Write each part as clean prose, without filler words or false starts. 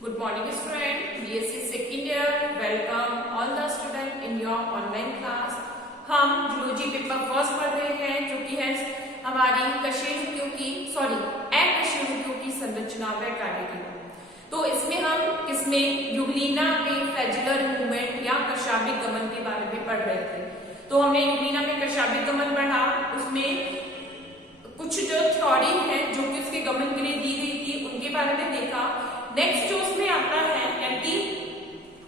Good morning student, BSc second year, welcome all the student in your online class। हम zoology paper first पढ़ रहे हैं जो कि है हमारी कशेरुकियों की अकशेरुकियों की संरचना व कार्य की। तो इसमें हम किसमें यूग्लिना में फ्लैजिलर मूवमेंट या कशाभिक गमन के बारे में पढ़ रहे थे। तो हमने यूग्लिना में कशाभिक गमन पढ़ा, उसमें कुछ जो थ्योरी है जो कि उसके गमन के लिए दी गई थी उनके बारे में देखा। नेक्स्ट जो उसमें आता है कि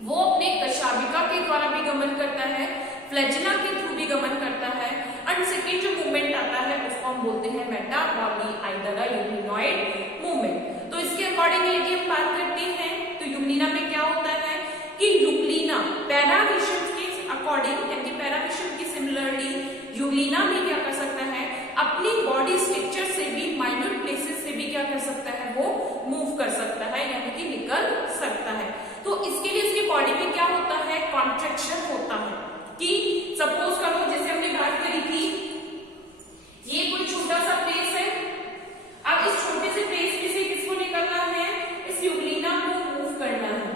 वो अपने कशाभिका के द्वारा भी गमन करता है, फ्लैजिला के थ्रू भी गमन करता है। एंड सेकेंड जो मूवमेंट आता है उसको हम बोलते हैं मेटाबॉलीआइडल यूग्लिनॉइड मूवमेंट। तो इसके अकॉर्डिंग यदि हम बात करते हैं तो यूग्लिना में क्या होता है कि यूग्लिना पैराविशन के अकॉर्डिंग यानी पैराविशन की सिमिलरली यूग्लिना भी क्या कर सकता है, अपनी बॉडी स्ट्रक्चर से भी माइन्यूट प्लेसेस से भी क्या कर सकता है, वो मूव कर सकता है यानी कि निकल सकता है। तो इसके लिए इसकी बॉडी में क्या होता है, कॉन्ट्रैक्शन होता है कि सपोज करो जैसे हमने बात करी थी ये कोई छोटा सा प्लेस है, अब इस छोटे से प्लेस में से किसको निकलना है, इस यूग्लिना को मूव करना है।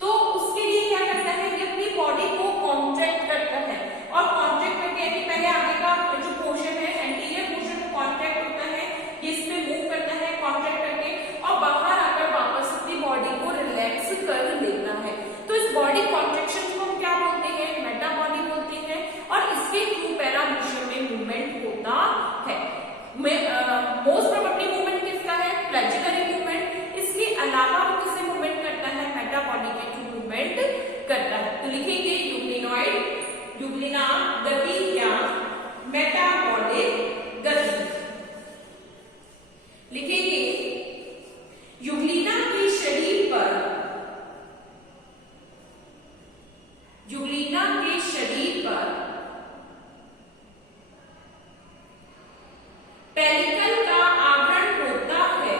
तो उसके लिए क्या करता है, ये अपनी बॉडी को कॉन्ट्रैक्ट करता है और कॉन्ट्रैक्ट करके यानी पहले आगे का जो पोर्शन है एंटीरियर पोर्शन को कॉन्ट्रैक्ट होता है, ये इसमें मूव करता है कॉन्ट्रैक्ट करके और बाहर आकर वापस अपनी बॉडी को रिलैक्स कर लेता है। तो इस बॉडी कॉन्ट्रैक्शन को हम क्या बोलते हैं, मेटाबॉली बोलते हैं और इसके थ्रू पैराविशन में मूवमेंट होता है। मोस्ट प्रोबेबली मूवमेंट किसका है, फ्लैजिलरी मूवमेंट। इसके अलावा वो किससे मूवमेंट करता है, मेटाबॉली के थ्रू मूवमेंट करता है। तो लिखेंगे यूग्लिनॉइड, यूग्लिना गति या मेटाबॉलिक गति। लिखेंगे यूग्लिना के शरीर पर, यूग्लिना के शरीर पर पेलिकल का आवरण होता है।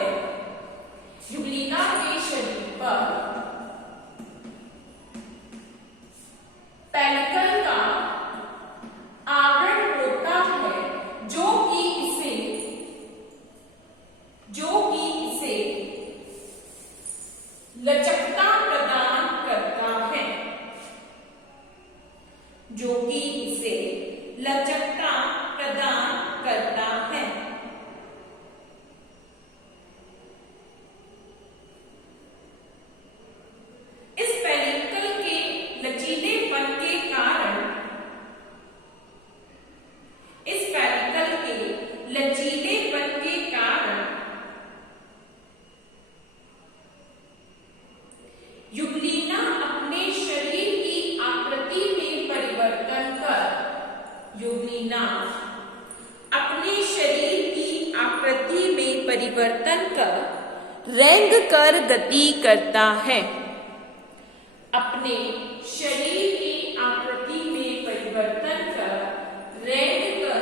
यूग्लिना के शरीर पर पेलिकल का आवरण होता है जो कि इसे लचकता प्रदान करता है, जो कि इसे लचकता प्रदान करता है। इस पेलिकल के लचीलेपन के कारण, इस पेलिकल के लचीलेपन के कारण यूग्लिना अपने शरीर की आकृति में परिवर्तन कर, यूग्लिना अपने शरीर की आकृति में परिवर्तन कर रेंग कर गति करता है। अपने शरीर की आकृति में परिवर्तन कर रेंग कर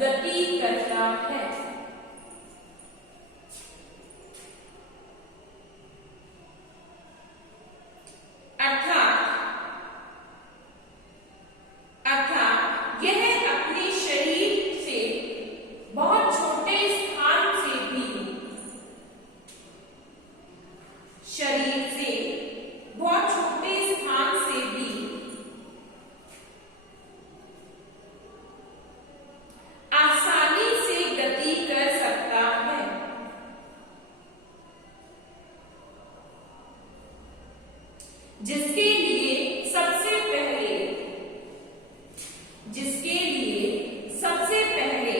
गति करता है। अर्थात यह अपने शरीर से बहुत छोटे स्थान से भी, शरीर से बहुत छोटे स्थान से भी आसानी से गति कर सकता है। जिसके लिए सबसे पहले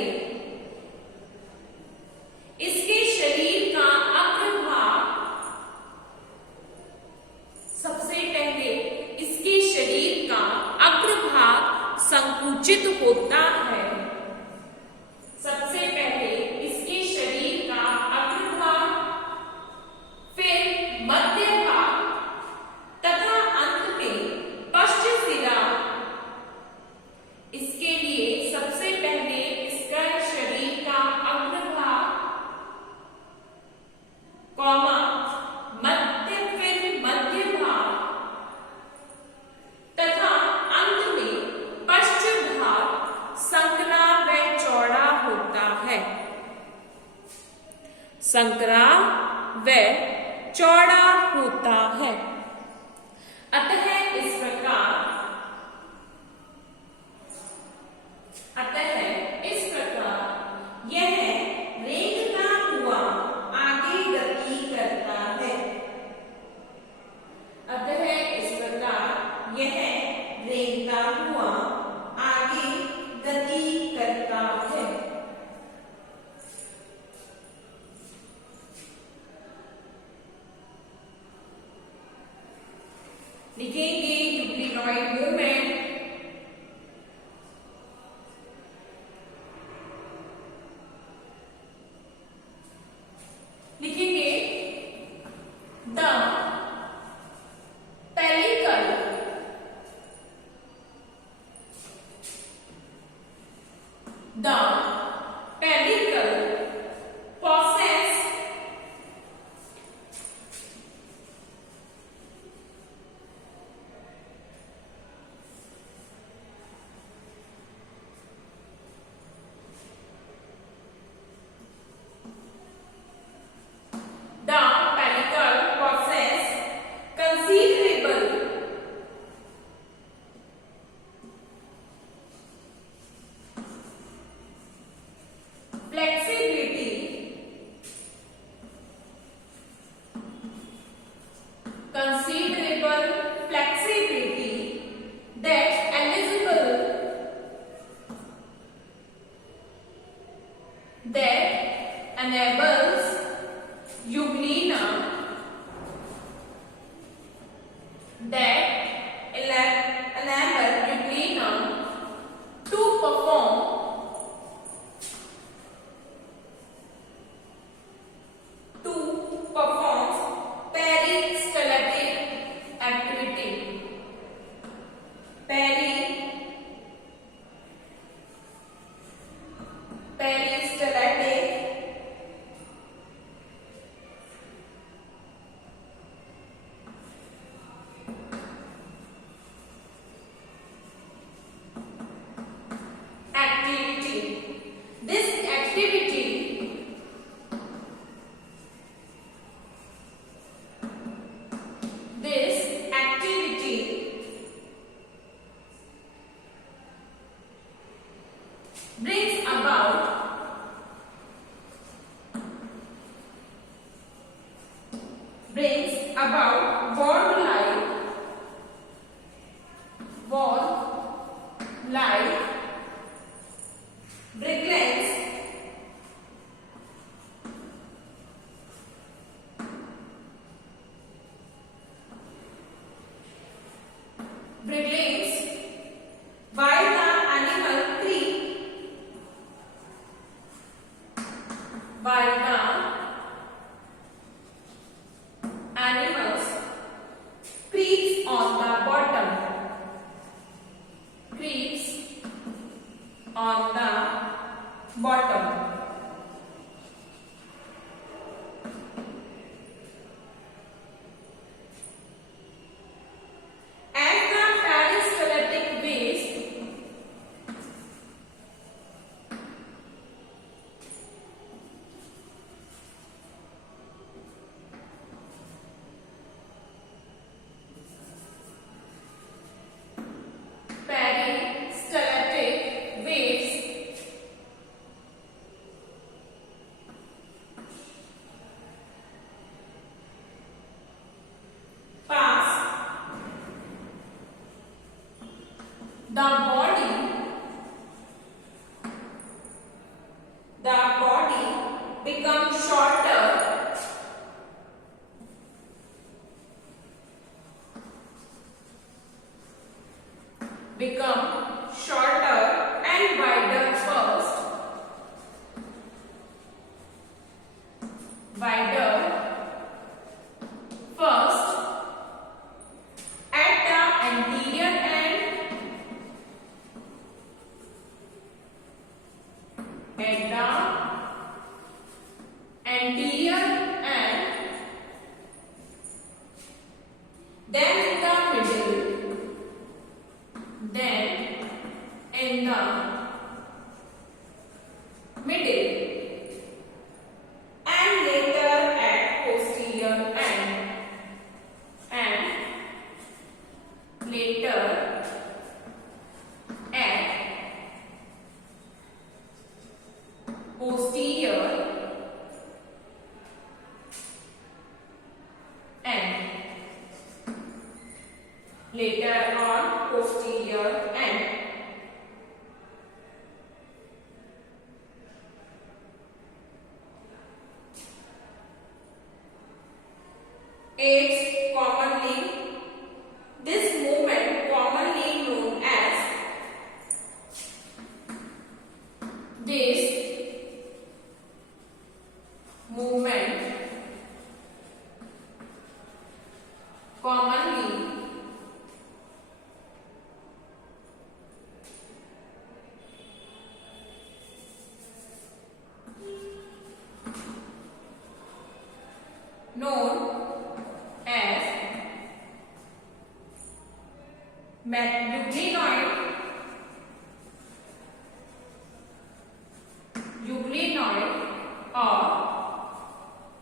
इसके शरीर का अग्रभाग, सबसे पहले इसके शरीर का अग्रभाग संकुचित होता है। सबसे पहले इसके शरीर का अग्रभाग, फिर मध्य भाग तथा अंत में पश्च सिरा। इसके लिए सबसे पहले इसका शरीर का अग्रभाग कॉमा फिर मध्य भाग तथा अंत में पश्च भाग संकरा व चौड़ा होता है। संकरा व चौड़ा होता है। अतः इस प्रकार यह रेंगता हुआ आगे गति करता है। अतः इस प्रकार यह रेंगता हुआ आगे गति करता है। लिखेंगे यूक्लिनॉइड मूवमेंट। लिखेंगे the pellicle possess considerable flexibility that enables Euglena to perform peristellatic activity. Peristellatic activity. This activity brings about wall-like bricklines while the animal creeps on the bottom. As the peristellatic waves pass, the body becomes shorter and wider first. At the anterior end then in the middle, and later It's commonly this movement commonly known as this movement commonly known as euglenoid or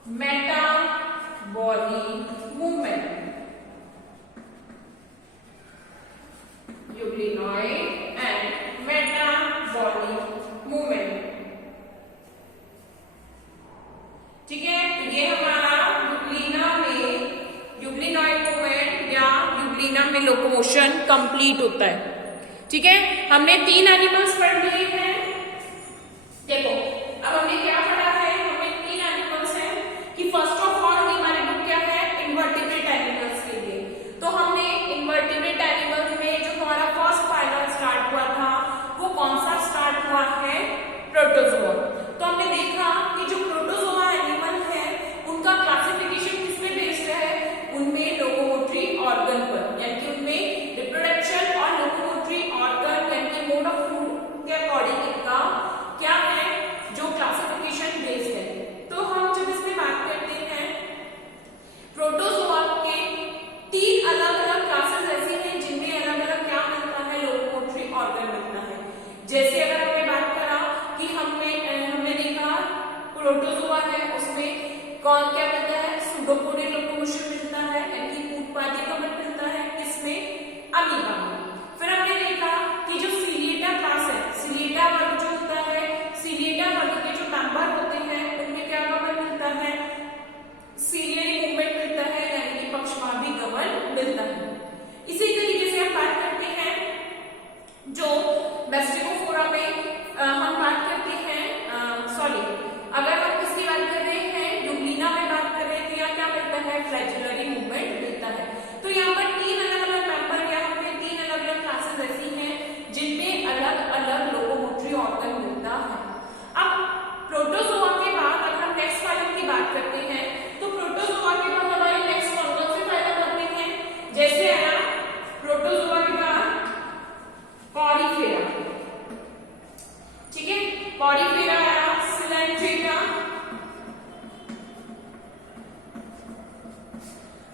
metabolic movement. Euglenoid and metabolic movement. ठीक है, तो ये हमारा euglenoid movement या Euglena में locomotion complete होता है। ठीक है, हमने 3 एनिमल्स पढ़ लिए हैं। देखो अब हमने क्या पढ़ा है, हमने 3 एनिमल्स हैं कि फर्स्ट ऑफ ऑल हमारी बुक क्या है, इनवर्टिब्रेट एनिमल्स के लिए। तो हमने इनवर्टिब्रेट एनिमल्स में जो हमारा फर्स्ट फाइलम स्टार्ट हुआ था वो कौन सा स्टार्ट हुआ है, प्रोटोजोआ। तो हमने देखा कि जो प्रोटोजोआ एनिमल है उनका क्लासिफिकेशन किस पे बेस्ड है, उनमें लोकोमोटरी ऑर्गन पर, यानी कि उनमें रिप्रोडक्शन और लोकोमोटरी ऑर्गन यानी कि मोड ऑफ फूड के अकॉर्डिंग इनका क्या है जो क्लासिफिकेशन बेस्ड है। तो हम जब इसमें बात करते हैं प्रोटोजोआ के 3 अलग अलग क्लासेस ऐसी हैं जिनमें अलग अलग क्या मिलता है, लोकोमोटरी ऑर्गन मिलता है। जैसे अगर हमने बात करा कि हमने देखा प्रोटोजोआ है उसमें कौन क्या मिलता है, सूडोपोडियल लोकोमोशन मिलता है यानी कि उत्पादी गमन मिलता है, इसमें अमीबा में। फिर हमने देखा कि जो सीलिएटा क्लास है, सीलिएटा वर्ग जो होता है, सीलिएटा वर्ग के जो मेंबर होते हैं उनमें क्या गमन मिलता है, सीलियरी मूवमेंट मिलता है यानी कि पक्षवादी गमन मिलता है। इसी तरीके से हम बात करते हैं जो मेस्टिकोफोरा में हम बात करते हैं अगर हम इसकी बात कर रहे हैं यूग्लिना में बात कर रहे हैं तो यहाँ क्या मिलता है, फ्लैचुलरी मूवमेंट मिलता है। तो यहाँ पर 3 अलग अलग मेंबर या हमें 3 अलग अलग क्लासेस ऐसी हैं जिनमें अलग अलग लोकोमोटरी ऑर्गन मिलता है। अब प्रोटोजोआ के बाद अगर हम नेक्स्ट फाइलम की बात करते हैं तो प्रोटोजोआ के बाद हमारे नेक्स्ट कौन से फाइलम आते हैं, जैसे आया प्रोटोजोआ के बाद पॉलीफेरा। ठीक है, पॉलीफेरा आया, सिलेंट्रेटा।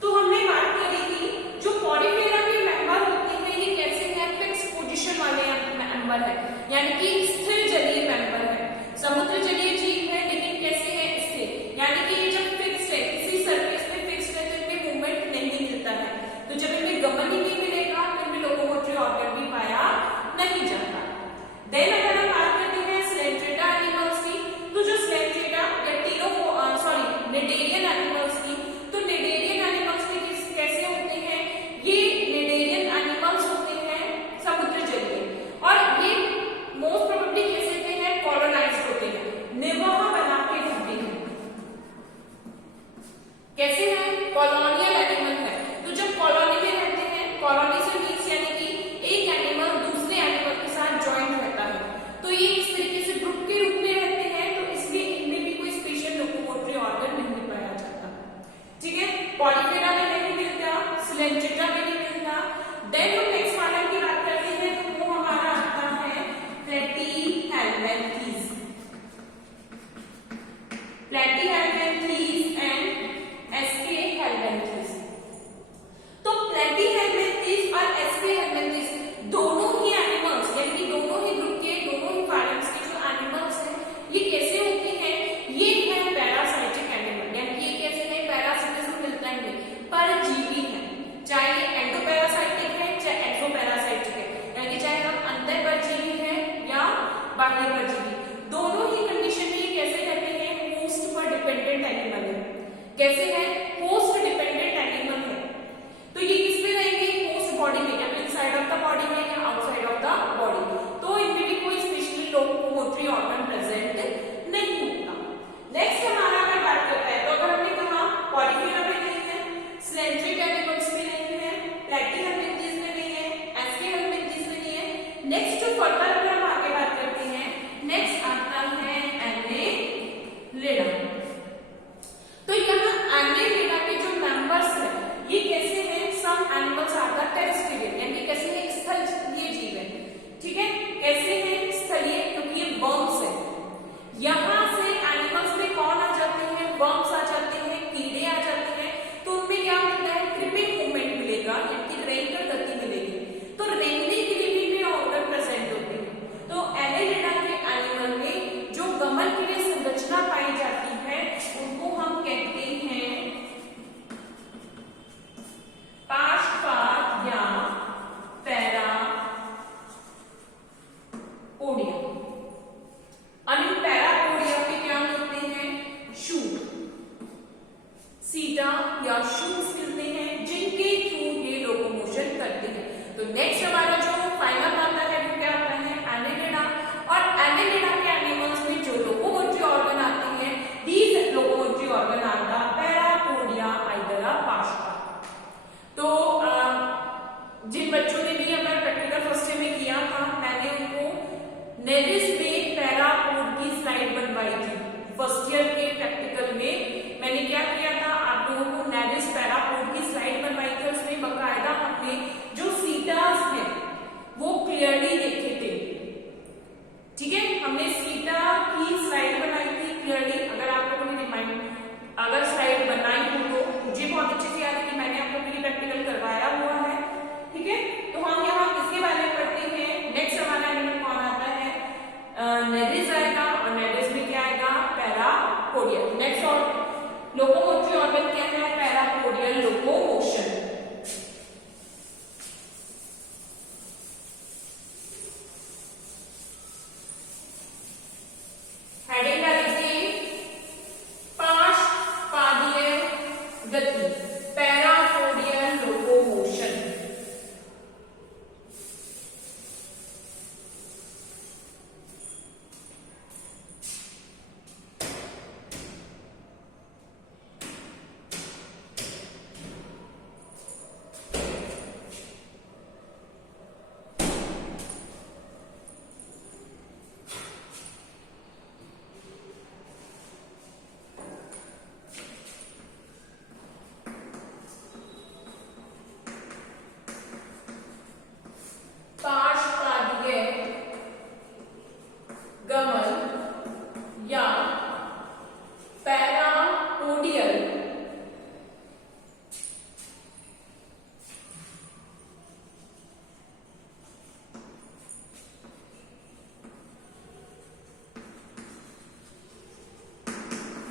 तो हमने बात करी थी जो पॉलीफेरा के मेंबर होते हैं ये कैसे हैं, फिक्स पोजीशन वाले मेंबर है यानी कि स्थिर जलीय मेंबर है। समुद्र जलीय जीव है लेकिन कैसे है, स्थिर, यानी कि ये जब फिक्स है किसी सरफेस पे फिक्स है तो इनमें मूवमेंट नहीं मिलता है। तो जब इनमें गमन ही नहीं मिलेगा तो इनमें लोकोमोटरी ऑर्गन भी पाया नहीं जाता। देन अगर हम बात करते हैं सिलेंट्रेटा एनिमल्स की, तो जो सिलेंट्रेटा या निडेरियन एनिमल्स की, तो निडेरियन एनिमल्स में कैसे होते हैं, ये निडेरियन एनिमल्स होते हैं समुद्र जलीय और ये मोस्ट प्रोबेबली कैसे होते हैं, कॉलोनाइज्ड होते हैं, निर्वाह नेविस ने पैरापोड की स्लाइड बनवाई थी। फर्स्ट ईयर के प्रैक्टिकल में मैंने क्या किया था, आप लोगों को नेविस पैरापोड की स्लाइड बनवाई थी। उसमें बकायदा हमने जो सीटास है वो क्लियरली देखे थे। ठीक है, हमने सीटा की स्लाइड बनाई थी क्लियरली। अगर आप लोगों ने अगर स्लाइड बनाई हो तो मुझे बहुत अच्छे से याद है कि मैंने आप लोगों के लिए प्रैक्टिकल करवाया हुआ है। ठीक है, तो हम यहाँ किसके बारे में पढ़ते हैं, नेक्स्ट हमारा एलिमेंट कौन आता है, नेरिस आएगा, और नेरिस में क्या आएगा, पैरापोडियल। नेक्स्ट और लोकोमोटिव ऑर्गन क्या है, पैरापोडियल लोकोमोशन। हेडिंग डाली थी पाशपादीय गति, पैरापोडियल लोकोमोशन। पाशपादीय गमन या पैरापोडियल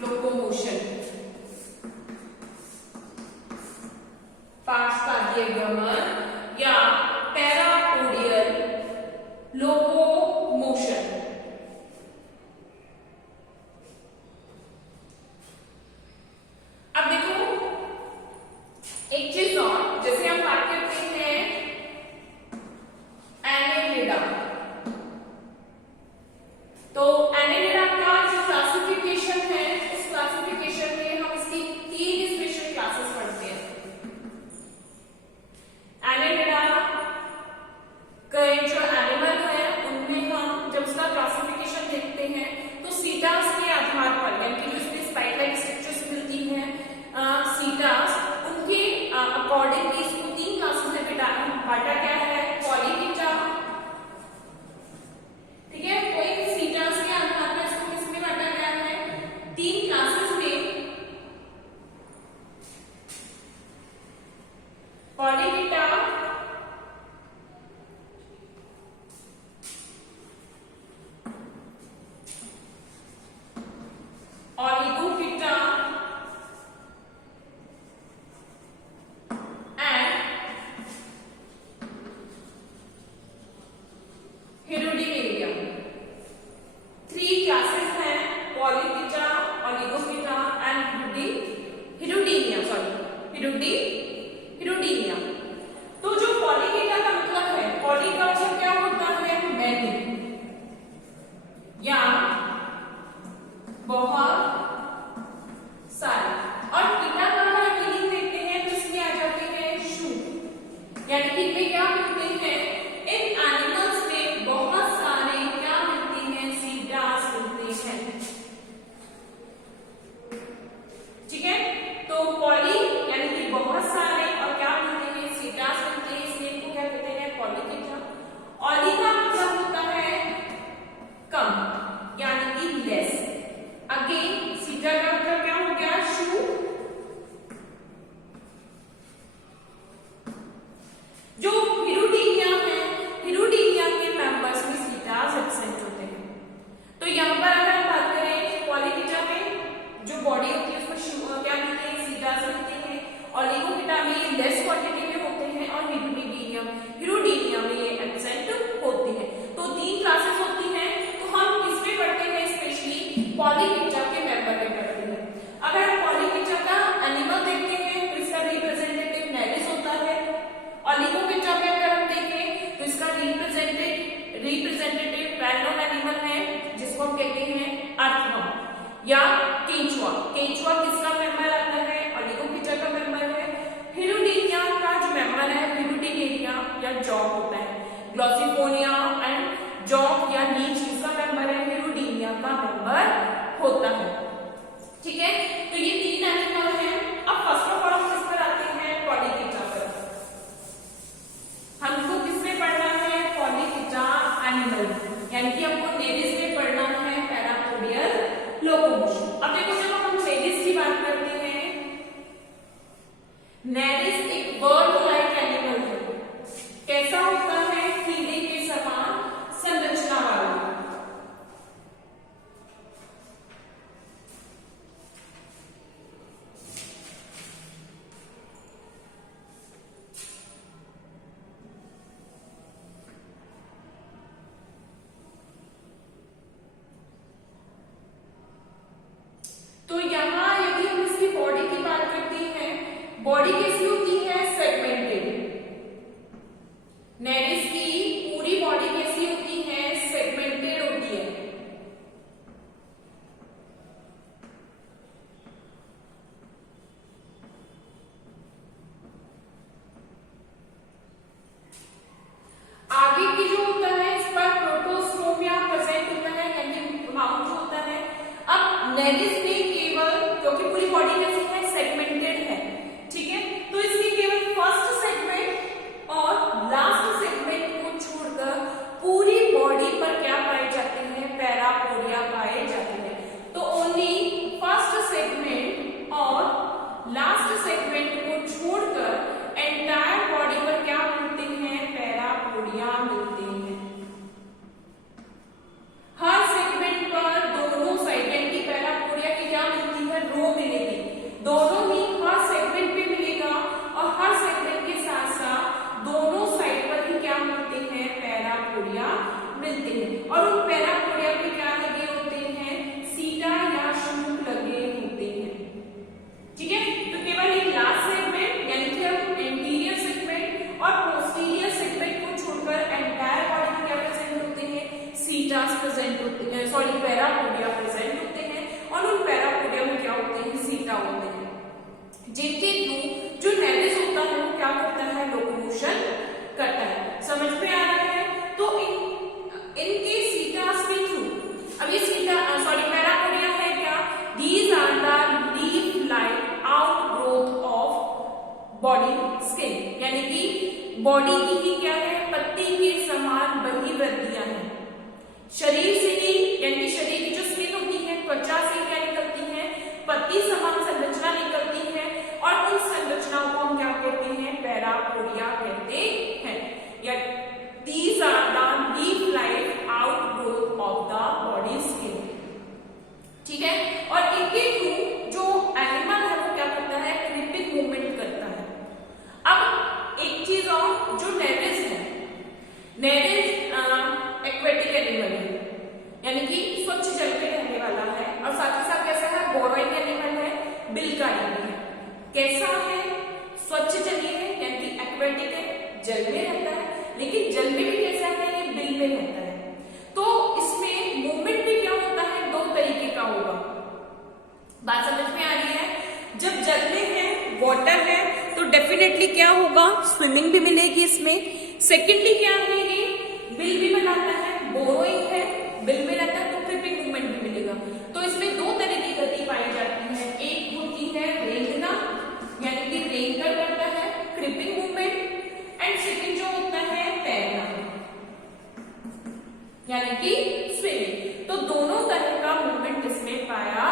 लोकोमोशन। पाशपादीय गमन या पैरापोडियल लोकोमोशन। अब देखो एक चीज और, जैसे हम बात करते हैं एनेलिडा, तो एनेलिडा का जो क्लासिफिकेशन है, उस क्लासिफिकेशन में हम इसकी 3 स्पेशल क्लासेस पढ़ते हैं। यानी कि हमको नेरिस में पढ़ना है पैरापोडियल लोकोमोशन। अब देखो जब हम नेरिस की बात करते हैं, नेरिस एक बर्ड लाइक एनिमल है। कैसा होता है? कीड़े के समान संरचना वाला। तो यहाँ यदि हम इसकी बॉडी की बात करते हैं, बॉडी कैसी होती है? सेगमेंटेड। नेरिस की पूरी बॉडी कैसी होती है? सेगमेंटेड होती है। आगे की जो होता है इस पर प्रोटोस्टोमिया प्रेजेंट होता है, यानी माउंट होता है। अब नेरिस में केवल, क्योंकि पूरी बॉडी कैसी है? सेगमेंटेड है, ठीक है, तो इसकी केवल फर्स्ट सेगमेंट और लास्ट सेगमेंट को छोड़कर पूरी बॉडी पर क्या पाए जाते हैं? पैरापोडिया पाए जाते हैं। तो ओनली फर्स्ट सेगमेंट और लास्ट सेगमेंट को छोड़कर एंटायर बॉडी पर क्या मिलते हैं? पैरापोडिया मिलते हैं। हर सेगमेंट पर दोनों साइड, यानी पैरापोडिया की क्या मिलती है? रो मिलेगी। दोनों ही हर सेगमेंट पे मिलेगा और हर सेगमेंट के साथ साथ दोनों साइड पर ही क्या मिलते हैं? पैरापोडिया मिलते हैं। और उन पैरापोडिया पे क्या लगे होते हैं? सीटा या शूट लगे होते हैं, ठीक है। तो केवल एक लास्ट सेगमेंट, यानी कि हम एंटीरियर सेगमेंट और पोस्टीरियर सेगमेंट को छोड़कर एंटायर बॉडी में क्या प्रेजेंट होते हैं? सीटास प्रेजेंट होते हैं, सॉरी पैरापोडिया प्रेजेंट होते हैं। और उन पैरापोडिया में क्या होते हैं? सीटा होते हैं, जिनके थ्रू जो नेरिस होता है वो क्या करता है? लोकोमोशन करता है। समझ में आ रहा है? तो इनके सीटास के थ्रू, अब ये सीटा सॉरी पैरापोडिया है क्या? These are the leaf like outgrowth of body skin, यानी कि बॉडी की ही क्या है? पत्ती के समान बहिर्वृत्तियां हैं। शरीर से ही, यानी शरीर की जो स्किन होती है, त्वचा से क्या निकलती है? पत्ती समान संरचना निकलती है। और उन संरचनाओं को हम क्या कहते हैं? पैरापोडिया कहते हैं। या these are the leaf-like outgrowth of the body skin, ठीक है। और इनके थ्रू जो एनिमल है वो क्या करता है? क्रीपिंग मूवमेंट करता है। अब एक चीज और, जो नेरिस है, नेरिस एक्वेटिक एनिमल है, यानी कि स्वच्छ जल में रहने वाला है। और साथ ही साथ कैसा है? बोरोइक एनिमल है, बिलकारी है। कैसा है? स्वच्छ जलीय है, यानी कि एक्वेटिक है, जल में रहता है। लेकिन जल में भी कैसा है? ये बिल में रहता है। तो इसमें मूवमेंट भी क्या होता है? दो तरीके का होगा। बात समझ में आ रही है? जब जल में है, वाटर है, तो डेफिनेटली क्या होगा? स्विमिंग भी मिलेगी इसमें। सेकेंडली क्या है? ये बिल भी बनाता है, बोरोइक है, बिल में रहता है, तो क्रीपिंग मूवमेंट भी मिलेगा। तो इसमें दो तरह की गति पाई जाती है। एक होती है रेंगना, यानी कि रेंग कर करता है, क्रीपिंग मूवमेंट। एंड सेकेंड जो होता है तैरना, यानी कि स्विमिंग। तो दोनों तरह का मूवमेंट इसमें पाया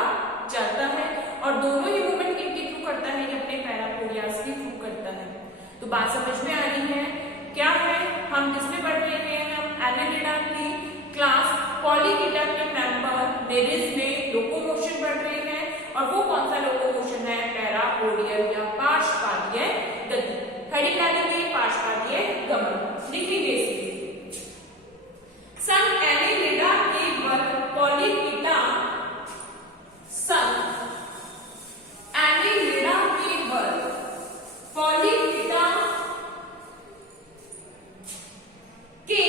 जाता है। और दोनों ही मूवमेंट किनके थ्रू करता है? अपने पैरापोडियास के थ्रू करता है। तो बात समझ में आ रही है? क्या है? हम किसमें पढ़ रहे हैं? हम एनालिडा की क्लास पॉलीकिटा के मेंबर नेरिस में लोकोमोशन पढ़ रहे हैं। और वो कौन सा लोकोमोशन है? पैरापोडियल या पार्श्वपादीय गति। हेडिंग डालेंगे पार्श्वपादीय गमन, लिखेंगे इसलिए। संघ एनालिडा के वर्ग पॉलीकिटा, संघ एनालिडा के वर्ग पॉलीकिटा के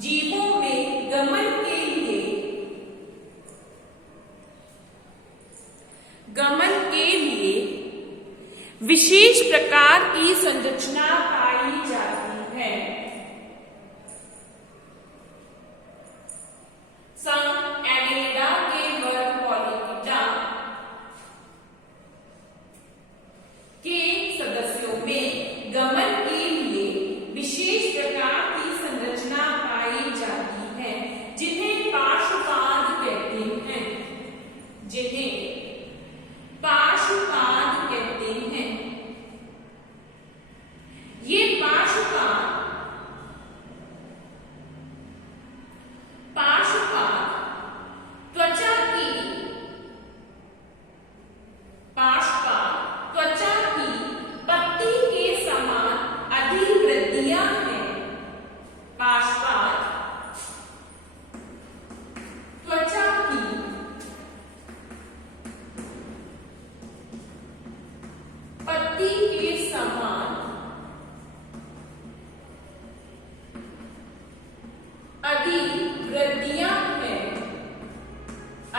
जीवों में गमन के लिए विशेष प्रकार की संरचना पाई जाती है। संघ एनालिडा के वर्ग पॉलीकिटा के सदस्यों में गमन के लिए विशेष प्रकार की संरचना पाई जाती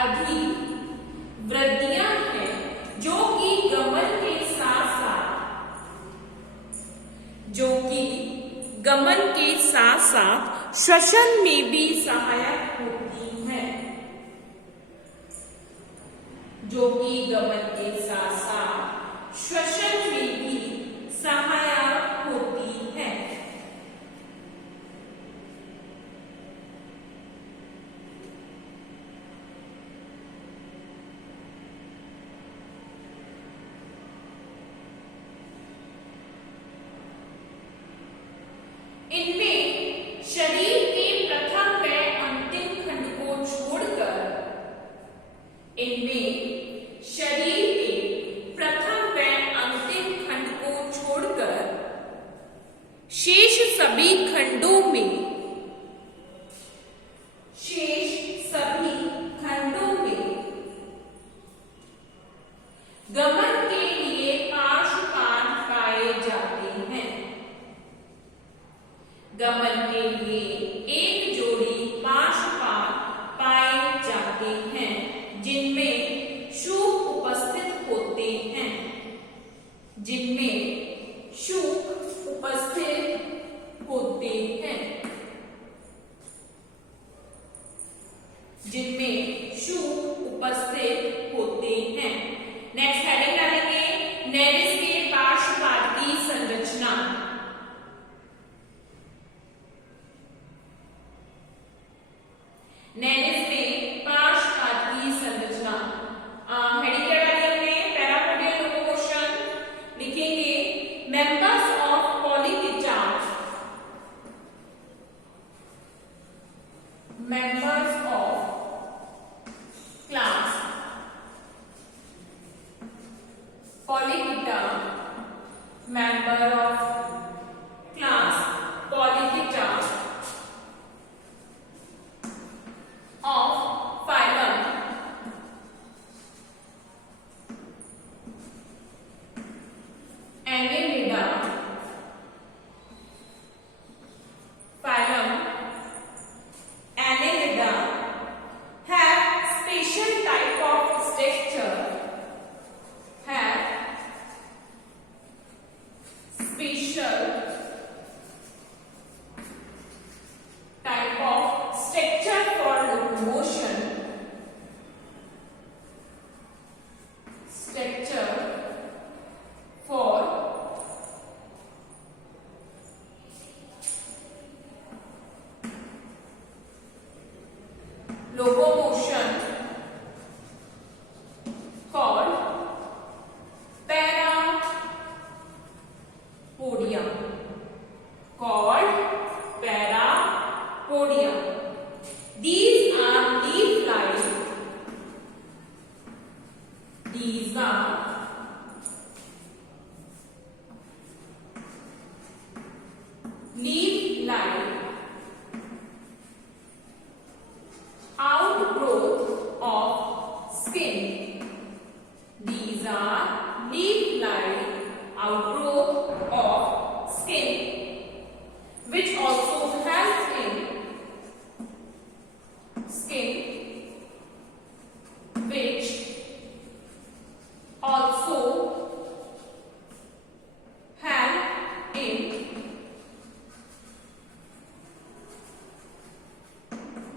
अधिवृद्धियां हैं जो कि गमन के साथ श्वसन में भी सहायक होती हैं, जो कि गमन के साथ साथ श्वसन में भी सहायक होती हैं। इनमें शरीर के प्रथम व अंतिम खंड को छोड़कर शेष सभी खंडों में गमन के लिए पार्श्वपाद पाए जाते हैं। गमन के लिए एक जोड़ी पार्श्वपाद पाए जाते हैं जिनमें शुक उपस्थित होते हैं, नेक्स्ट हेडिंग डालेंगे नेरिस के पार्श्वपाद की संरचना। नेरिस में पार्श्वपाद की संरचना हेडिंग क्या डाली हमने? Parapodial locomotion. लिखेंगे members of Polychaeta, members of class Polychaeta, member of class Polychaeta of phylum Annelida, phylum Annelida have special type of structure, for locomotion, structure for locomotion called parapodium, These are leaf-like. These are leaf-like outgrowth of skin. These are leaf-like outgrowth of skin, which also help in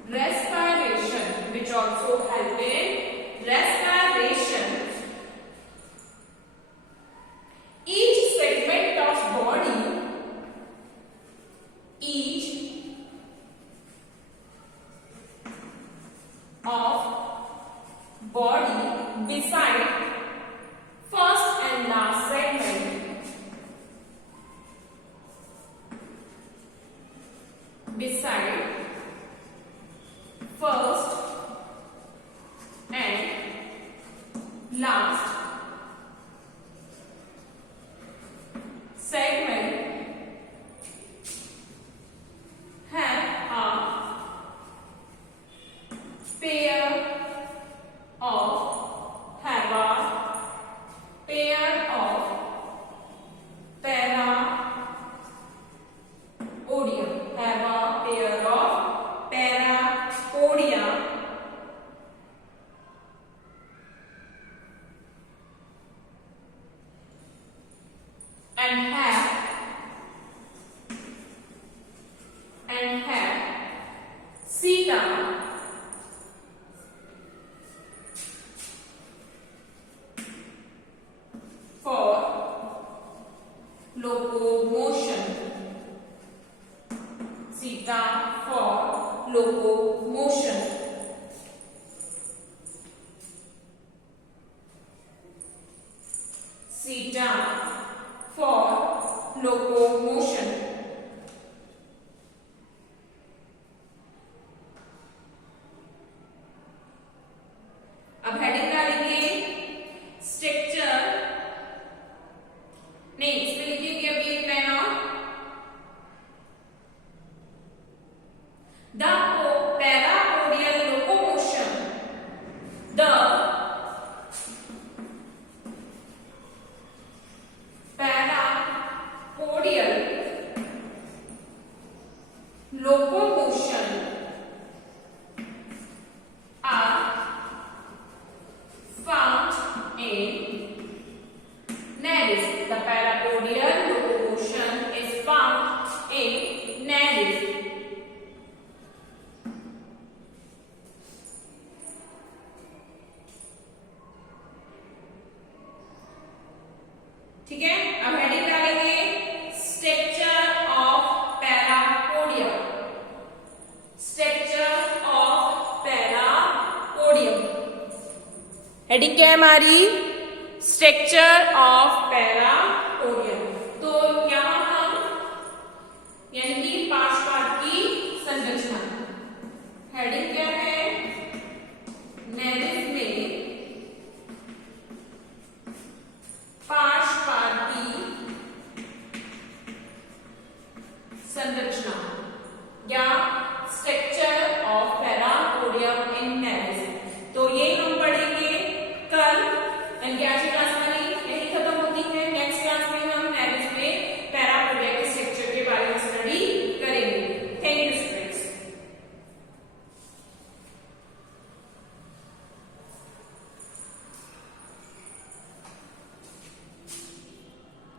respiration, which also help in respiration. Each segment of body, beside first and last segment, beside first and last segment have a pair of have a सी का for locomotion. Zeta for locomotion. Zeta for locomotion. अब heading डालेंगे structure, नहीं इसमें लिखिए अभी एक line और, the parapodial locomotion, the parapodial locomotion are found in nares. The parapodial locomotion is found in nares. ठीक है, अब हेडिंग डालेंगे structure of parapodium, structure of parapodium. Heading क्या है हमारी? Structure of पैरापोडियम।